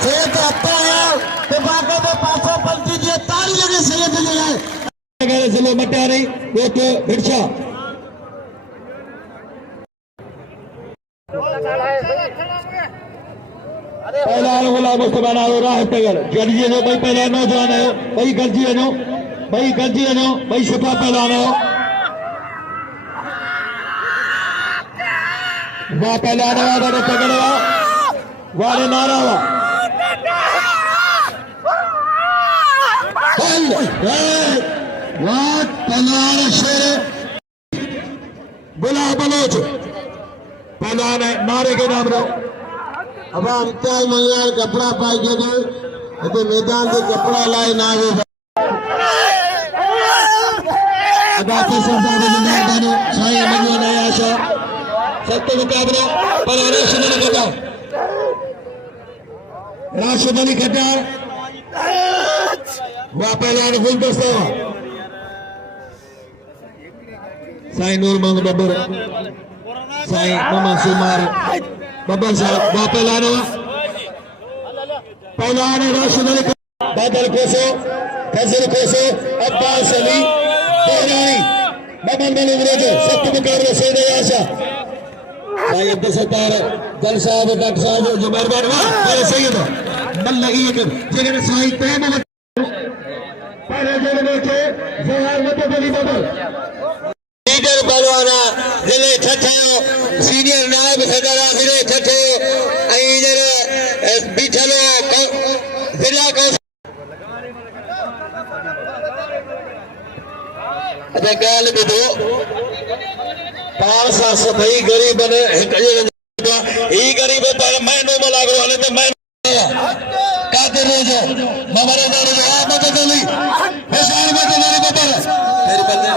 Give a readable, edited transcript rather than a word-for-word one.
सेहत आता है तो बाकी तो पासों पंची जी ताली लगे सेहत ले जाए अगर जिले मटारी वो तो भिक्षा पहला गुलाम मुस्तफा नारो राह तगर जल्दी नो भाई पहला नौजवान है भाई गंजी नो भाई सुठा पहलवान हो वाह पहलवान वाले तगड़ वाले नारा वाह पहलवान शेर बुला बलोच पहलवान नारे के नाम रो अब अमताज मंगलार कपड़ा पाई जगह तो मैदान से कपड़ा लाए ना हो अदाते सरदार मैदान साई मंगो नया आशा सत्य मुकाबला पर राशिद अली खट्टर वह पहलवान गुलदस्ता साई नूर मोहम्मद बब्बर साई मोहम्मद सुमार बब्बर साहब वह पहलवान राशिद अली बादल कोसो फजल कोसो अब्बास अली तेराई बबन बने विरोध सत्य मुकाबले से नया आशा भाई अब्दुल सत्तार दल साहब डॉक्टर साहब जो मेहरबान हुआ मेरे सही है मन लगी है जगह साहित्य प्रेम पहले जगह के जवाहर मत बली बबल लीडर पहलवाना जिले ठठो सीनियर नायब सदर आखिर ठठो इधर बिठलो जिला को अच्छा गाल बुधो पास सभई गरीब ने ही गरीब पर मैं नो लागो हले तो मैं काते रोजो ममरे दे